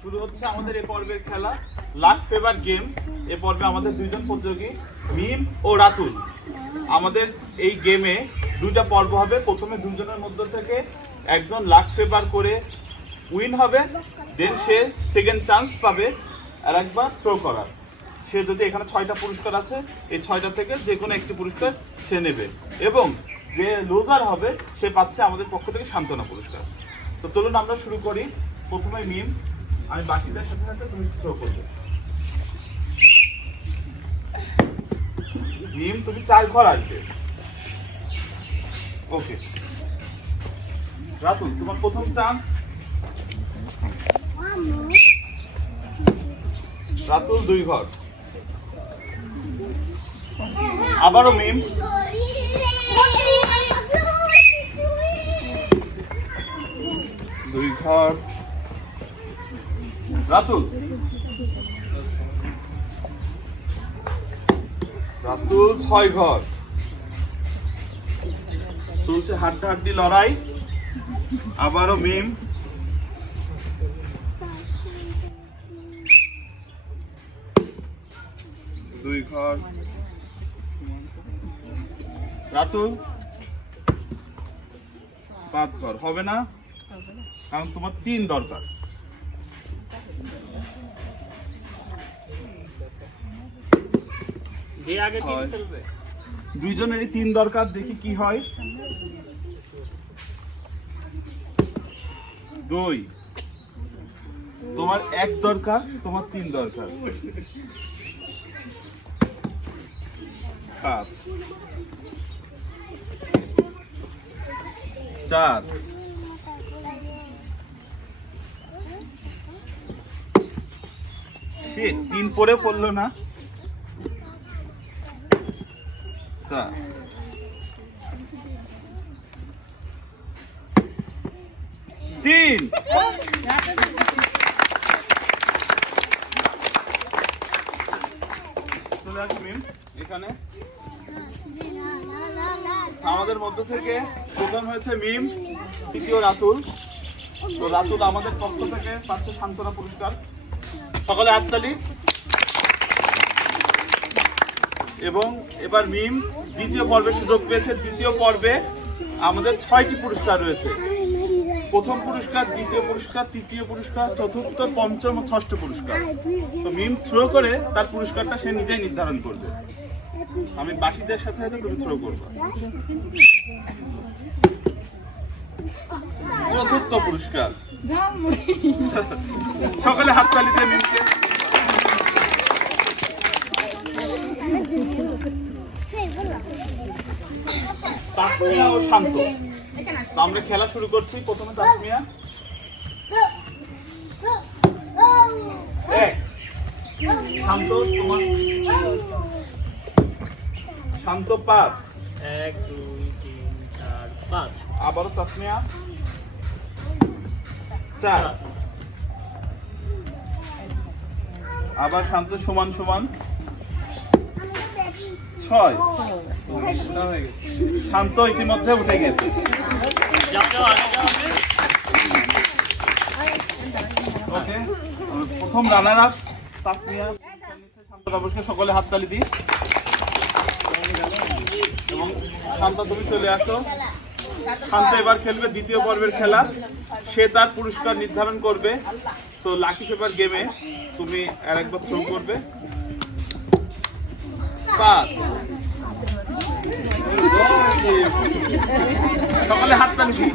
শুরু হচ্ছে আমাদের এই পর্বের খেলা লাক ফেভার গেম। এ পর্বে আমাদের দুইজন প্রতিযোগী মিম ও রাতুল। আমাদের এই গেমে দুইটা পর্ব হবে। প্রথমে দুজনের মধ্য থেকে একজন লাক ফেভার করে উইন হবে, দেন সে সেকেন্ড চান্স পাবে আর একবার থ্রো করার। সে যদি এখানে 6টা পুরস্কার আছে, এই 6টা থেকে যে কোনো একটি পুরস্কার সে নেবে এবং যে লুজার হবে সে পাচ্ছে আমাদের পক্ষ থেকে সান্ত্বনা পুরস্কার। তো চলুন আমরা শুরু করি। প্রথমে মিম, আমি বাকিদের সাথে সাথে তুমি থ্রো করবে। মিম, তুমি 4 ঘর আসবে। ওকে রাতুল, তোমার প্রথম চান্স। রাতুল 2 ঘর। আবারও মিম। দুই ঘর। রাতুল। রাতুল 6 ঘর। চলছে হাড্ডাহাড্ডি লড়াই। আবারও মিম। দুই ঘর। রাতুল 5 ঘর। হবে না, কারণ তোমার 3 দরকার। যে আগে 3 খেলবে, দুইজনেরই 3 দরকার। দেখি কি হয়। 2, তোমার 1 দরকার, তোমার 3 দরকার। 5, 4, সে 3 পরে পড়লো না। 4, 3। চলে আসি মিম এখানে। আমাদের মধ্য থেকে প্রথম হয়েছে মিম, দ্বিতীয় রাতুল। তো রাতুল আমাদের পক্ষ থেকে পাচ্ছে সান্ত্বনা পুরস্কার। সকলে হাততালি। এবং এবার মিম দ্বিতীয় পর্বে সুযোগ পেয়েছে। দ্বিতীয় পর্বে আমাদের 6টি পুরস্কার রয়েছে। প্রথম পুরস্কার, দ্বিতীয় পুরস্কার, তৃতীয় পুরস্কার, চতুর্থ, পঞ্চম ও ষষ্ঠ পুরস্কার। তো মিম থ্রো করে তার পুরস্কারটা সে নিজেই নির্ধারণ করবে। আমি বাকিদের সাথে সাথে তুমি থ্রো করবে। চতুর্থ পুরস্কার। সকলে হাততালি দিয়ে মিমকে। তাসমিয়া ও শান্ত। তো আমরা খেলা শুরু করছি। প্রথমে তাসমিয়া। 1, শান্ত তোমার। শান্ত 5। 1 2 3 4 5। আবারও তাসমিয়া 4। আবার শান্ত সমান সমান 6। শান্ত ইতিমধ্যে উঠে গেছে। ওকে, প্রথম রানার আপ তাসমিয়া। শান্ত বাবুকে সকলে হাততালি দিই। এবং শান্ত তুমি চলে আসো। শান্ত এবার খেলবে দ্বিতীয় পর্বের খেলা। সে তার পুরস্কার নির্ধারণ করবে। তো লাকি ফেভার গেমে তুমি আর একবার থ্রো করবে। 5। সকলে হাততালি দিই।